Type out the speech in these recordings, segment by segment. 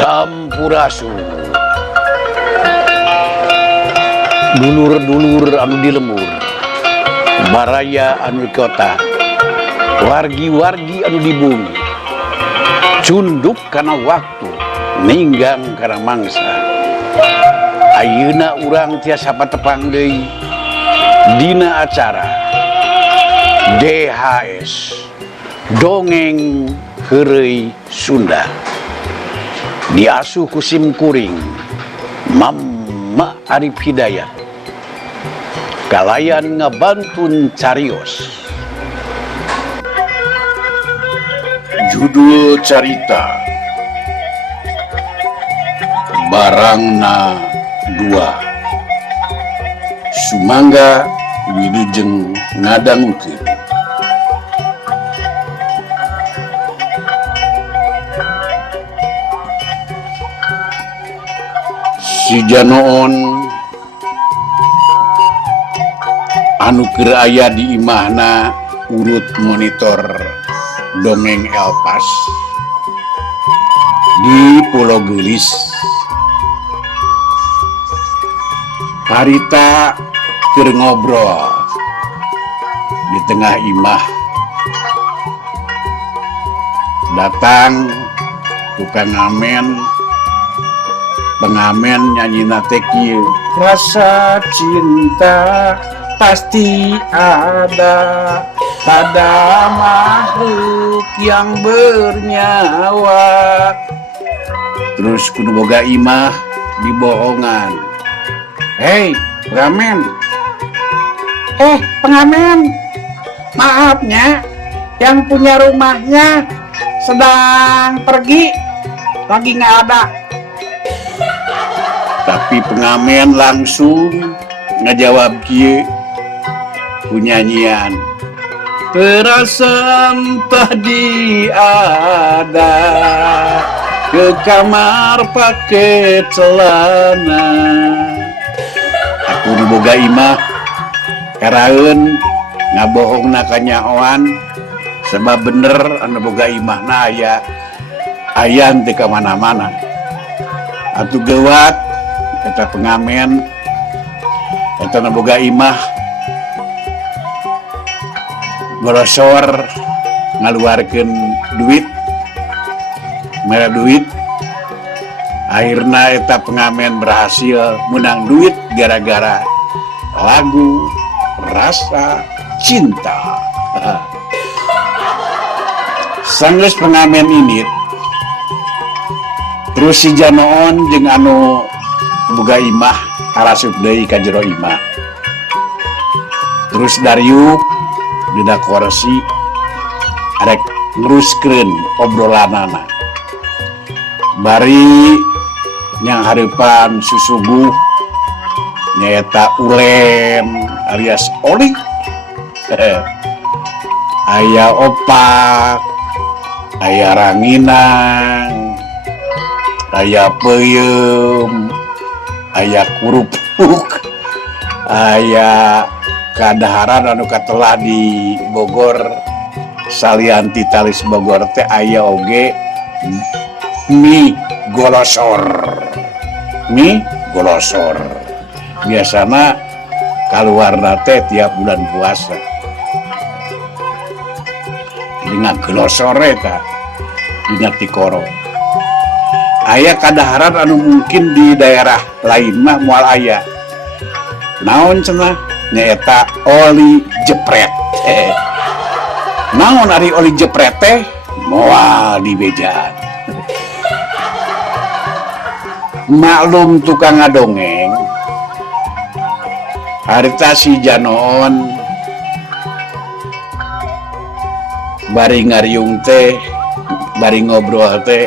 Sampurasun. Dulur-dulur anu dilemur, baraya anu di kota, wargi-wargi anu di bumi, cunduk karena waktu, ninggang karena mangsa. Ayeuna urang tiasa patepang deui dina acara DHS Dongeng Heureuy Sunda, diasuh ku Sim Kuring Mama Arif Hidayat, kalayan ngabantun carios. Judul carita Barangna Dua, sumangga wilujeng ngadangukeun. Si Janoon anu keur aya di imahna urut monitor dongeng Elpas di Pulau Gelis. Harita keur ngobrol di tengah imah, datang tukang ngamen. Pengamen nyanyina teh kieu, rasa cinta pasti ada pada makhluk yang bernyawa. Terus kudu boga imah dibohongan. Hei, pengamen. Pengamen. Maafnya, yang punya rumahnya sedang pergi, lagi nggak ada. Tapi pengamen langsung ngejawab kieu kunyanyian. Perasaan tadi ada ke kamar pakai celana. Aku diboga imah karaeun ngabohongna ka nyahoan, sebab bener anu boga imahna aya teu ka mana-mana. Atuh geuwat eta pengamen eta anu boga imah gorosor ngaluarkeun duit, mere duit. Akhirna eta pengamen berhasil menang duit gara-gara lagu Rasa Cinta. Sanggeus pengamen ini, terus si Janoon jeung anu boga imah harasup deui ka jero imah. Terus dariuk dina kursi arek ngeruskeun obrolanana. Bari yang hareupan susuguh nyaeta ulen alias oli. Aya opak, aya ranginang, aya peuyeum, aya kurupuk, aya kadaharan anu katelah di Bogor salianti talis Bogor teh aya oge mie golosor. Mie golosor biasana kaluarna teh tiap bulan puasa. Dina golosor eta dina tikoro. Aya kadaharan anu mungkin di daerah lain mah moal aya. Naon cenah? Nyaeta oli jepret. Naon ari oli jepret teh? Moal di bejaan. Maklum tukang ngadongeng, harita si Janoon bari ngariung teh, bari ngobrol teh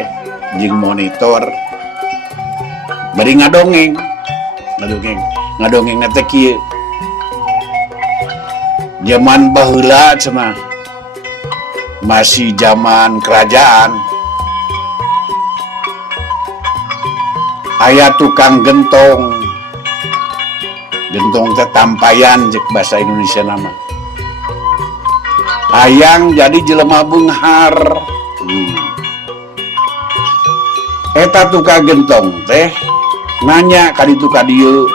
jeung monitor, bari ngadongeng teh kieu. Zaman baheula cenah masih zaman kerajaan, aya tukang gentong teh tampayan jek bahasa Indonesia nama. Hayang jadi jelema beunghar. Eta tukang gentong teh nanya kali itu kadieu,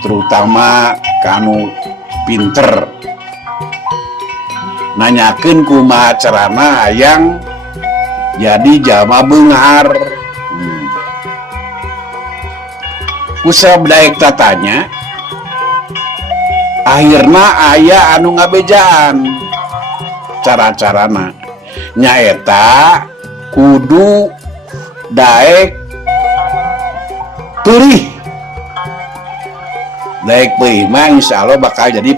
terutama kanu pinter, nanyakeun kumaha carana hayang jadi jalma beunghar. Kusab daek tatanya, akhirna aya anu ngabejaan cara-carana nyaeta kudu daek perih. Daek perih mah insyaallah bakal jadi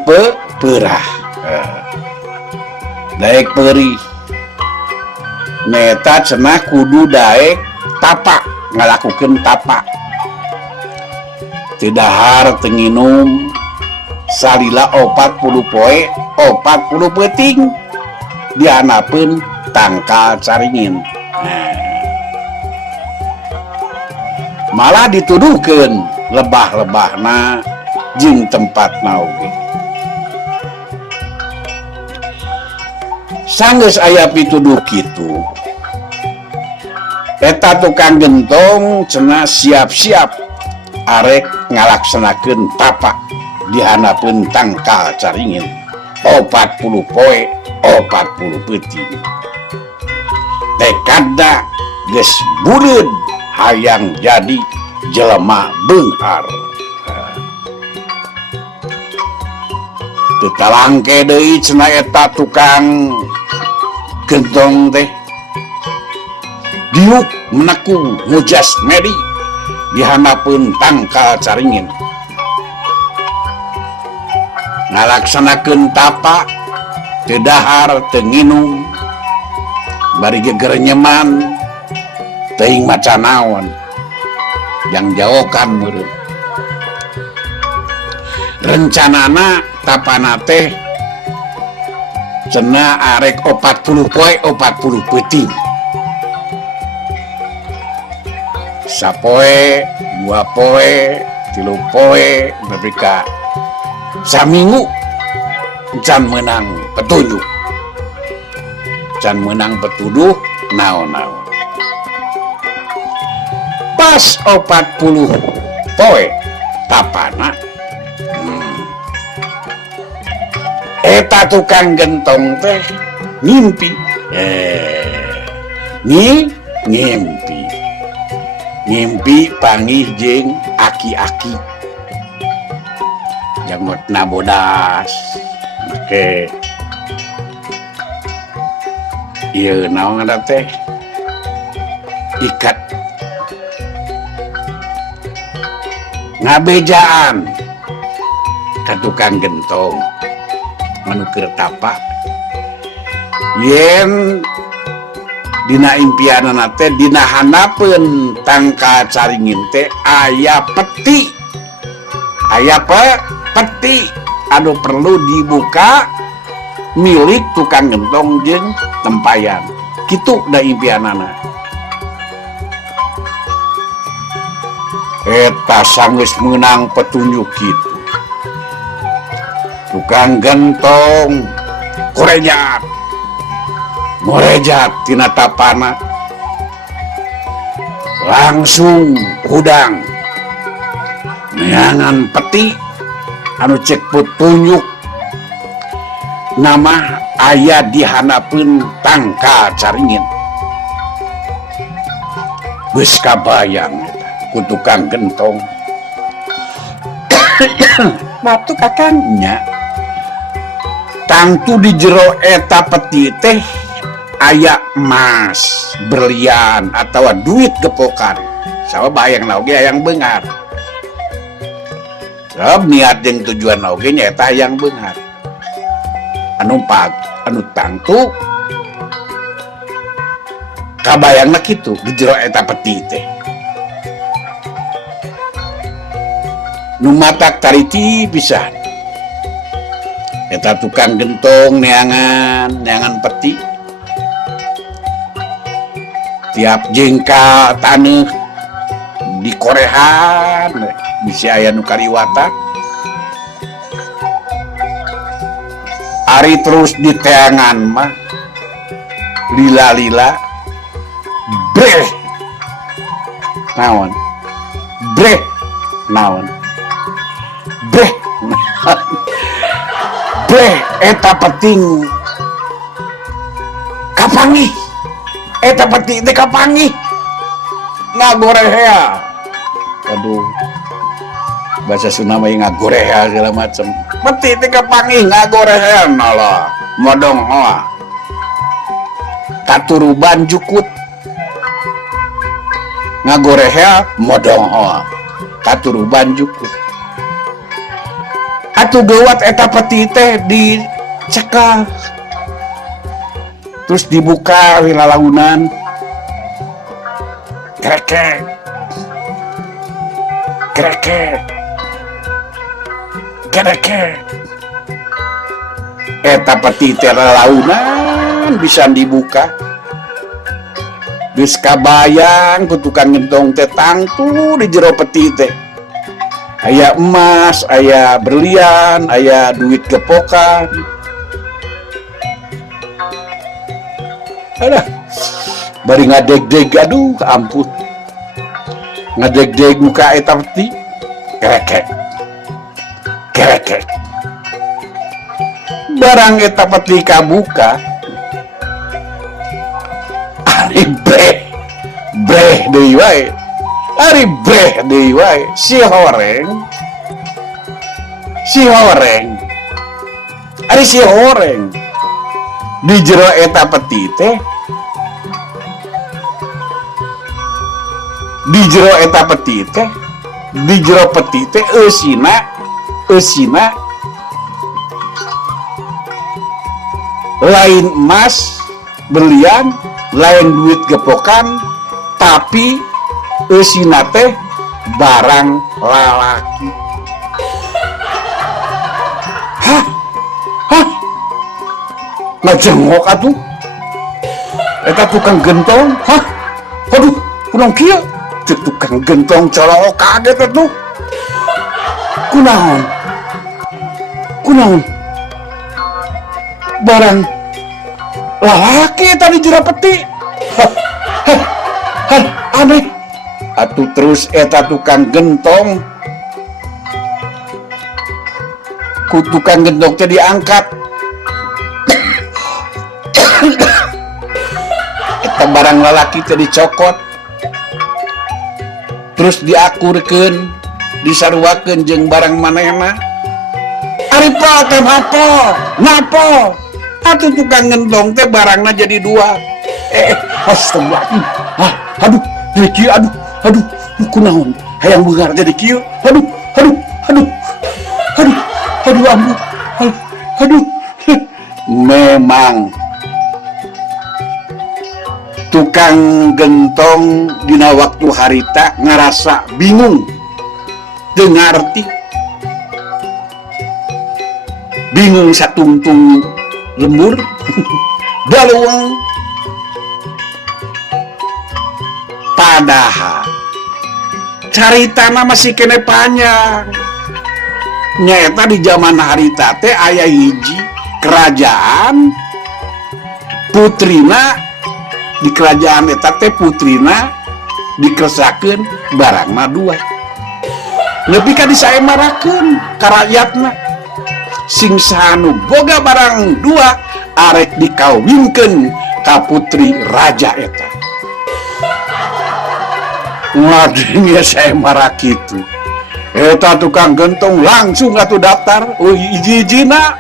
perah. Daek perih neta cenah kudu daek tapak, ngalakukeun tapak. Teu dahar teu nginum salila 40 poe 40 peuting dianapeun tangkal caringin. Malah dituduhkeun lebah-lebahna jeung tempatna oge. Sanggeus aya pituduh kitu, eta tukang gentong cenah siap-siap arek ngalaksanakeun tapak dihanapeun tangkal caringin 40 poe 40 peuting. Tekadna geus buleud hayang jadi jelema beunghar. Teu talangke deui cenah eta tukang gentong teh diuk menekung mujas medi dihanapeun tangkal caringin, ngalaksanakeun tapak teu dahar teu nginum bari geger nyeman teuing maca naon yang jawokan meureun. Rencanana tapana teh cenah arek 40 poe 40 peuting. Sapoe, 2 poe, 3 poe, mereka saminggu can menang petunjuk, can menang petuduh naon-naon. Pas 40 poe tapana, eta tukang gentong teh ngimpi, ngimpi panggih jeung aki-aki janggotna bodas make ieu naon ngaranna teh ikat ngabejaan ka tukang gentong anu keur tapak yen dina impianana teh dina hanapeun tangkal caringin teh aya peti, aya peti anu perlu dibuka milik tukang gentong jeung tempayan. Kitu da impianana. Eta sanggeus meunang petunjuk kitu, tukang gentong morejat tina tapana langsung hudang neangan peti anu cek petunjuk nama aya dihanapeun tangkal caringin. Geus kabayang ku tukang gentong matu kakangnya tangtu di jero eta peti teh aya emas, berlian atau duit gepokan. Sawa bayang oge hayang beunghar. Sebab niat jeung tujuan oge nyaeta hayang beunghar. Anu tangtu kabayangna kitu di jero eta peti teh. Nu matak tariti pisan. Eta tukang gentong neangan peti. Tiap jengkal taneuh dikorehan bisi aya nu kaliwatan. Ari terus diteangan mah lila-lila breh naon breh naon breh breh eta penting kapangi eta penting teh kapangi ngagoreha. Aduh, bahasa Sunda mah ngagoreha segala macam. Penting teh kapangi ngagoreha lah modong hoa katuruban jukut ngagoreha modong hoa katuruban jukut. Atuh geuwat eta peti teh dicekal terus dibuka wilalaunan kreket kreket kreket eta peti teh lalaunan bisa dibuka geus kabayang ku tukang gentong teh tangtu di jero peti teh aya emas aya berlian aya duit gepokan. Alah, bari ngadeg-deg, aduh ampun ngadeg-deg muka eta peti kreket kreket barang eta peti kabuka ari breh deui wae ari breh deui wae si horeng ari si horeng di jero eta peti teh di jero eta peti teh di jero peti teh eusina lain emas berlian lain duit gepokan tapi eusina teh barang lalaki. Hah ngajengok atuh eta tukang gentong. Hah aduh kunaon kieu cek tukang gentong colok kaget atuh kunaon barang lalaki tadi jero peti. Aneh atuh terus eta tukang gentong ku tukang gentong teh diangkat eta barang lalaki teh dicokot terus diakurkeun disaruakeun jeung barang manehna. Ari pa teh napo atuh tukang gentong teh barangna jadi dua. Astagfirullah. Aduh jadi kieu aduh kunaon hayang beungar jadi kieu aduh ampun aduh memang tukang gentong dina waktu harita ngerasa bingung teu ngarti bingung satungtung lembur daluang padahal caritana masih kene panjang nyaeta di zaman harita teh aya hiji kerajaan putrina di kerajaan eta teh putrina dikeresakeun barangna dua lebih ka disaemarakeun ka rakyatna sing sanu boga barang dua arek dikawinkeun ka putri raja eta. Ngadinya saya marah gitu eta tukang gentong langsung atuh daftar iji-ijina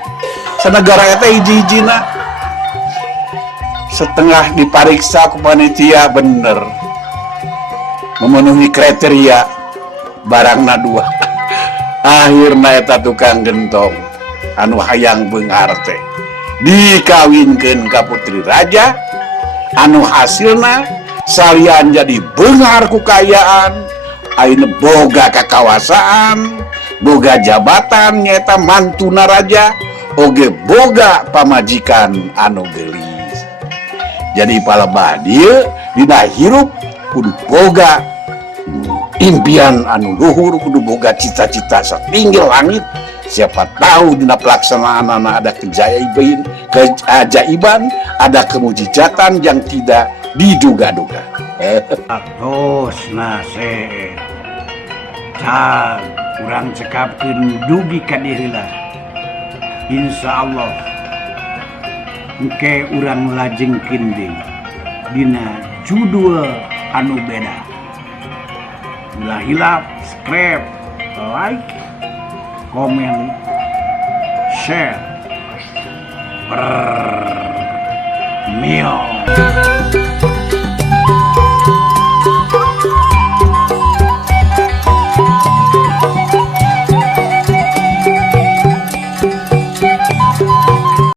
sanegara eta iji-ijina setengah dipariksa ku panitia bener memenuhi kriteria barangna dua akhirna eta tukang gentong anu hayang beungar teh dikawinkeun ka putri raja anu hasilna salian jadi beungar ku kayaan ayeuna boga kakawasaan boga jabatan nyata mantuna raja oge boga pamajikan anu geulis. Jadi palebah dieu dina hirup kudu boga impian anu luhur, kudu boga cita-cita satinggi langit. Siapa tahu dina pelaksanaan ada keajaiban, ada kemujizatan yang tidak diduga-duga. Terus nase cak kurang cekapkeun dugi ka diri lah. Insya Allah engke urang lajengkeun deui dina judul anu beda. Ulah hilap, subscribe, like, komen, share. Mio.